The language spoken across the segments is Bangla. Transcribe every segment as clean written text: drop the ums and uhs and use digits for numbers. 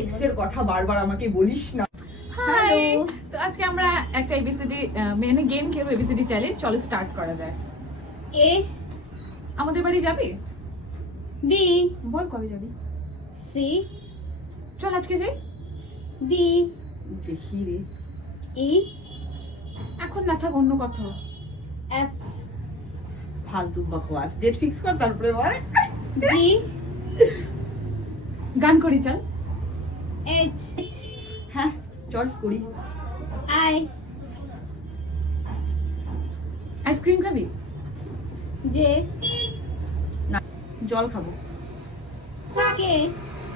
এক্স এর কথা বারবার আমাকে বলিস না। হাই, তো আজকে আমরা একটা এবিসিডি মানে গেম খেলবো, এবিসিডি চ্যালেঞ্জ। চলো স্টার্ট করা যায়। এ আমাদের বাড়ি যাবি? বি বল কবে যাবি? সি চল আজকে যাই। ডি দেখি রে। ই এখন না, থাক, অন্য কথা। এফ ফালতু বকওয়াস। ডেট ফিক্স কর তারপরে বল। জি গান করি, চল। এইচ হ্যাঁ চল করি। আই আইসক্রিম খাবি? জে না জল খাবো। কে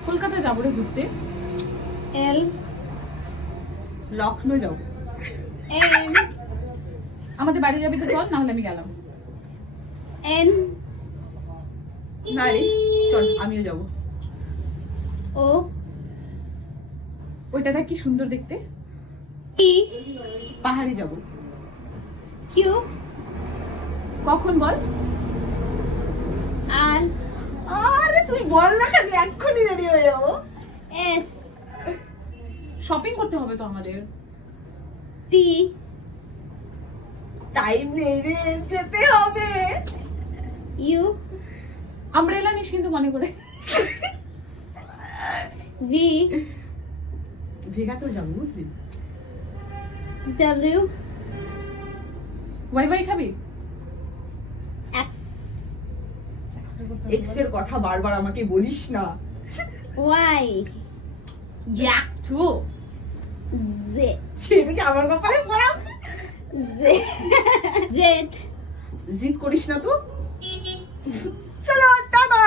কলকাতা যাবো রে ঘুরতে। এল লখনৌ যাবো। এম আমাদের বাড়ি যাবি তো চল, না হলে আমি গেলাম। এন না রে চল আমিও যাবো। ও ওইটা দেখ কি সুন্দর দেখতে। পি পাহাড়ে যাবো। কিউ কখন বল? আর আরে তুই বল না, খালি এক্ষুনি রেডি হয়ে যাবো। এস শপিং করতে হবে তো আমাদের। টি টাইম নেই রে, যেতে হবে। ইউ আমব্রেলা নিস কিন্তু মনে করে। ভি ভেগাতেও যাবো বুঝলি। ডব্লিউ ওয়াই খাবি? এক্স এক্স এর কথা বারবার আমাকে বলিস না। ওয়াই ইয়াক টু। জে সেটাকে আমার কপালে পড়া উচিত। জে জেড জিদ করিস না তো। চলো টাটা।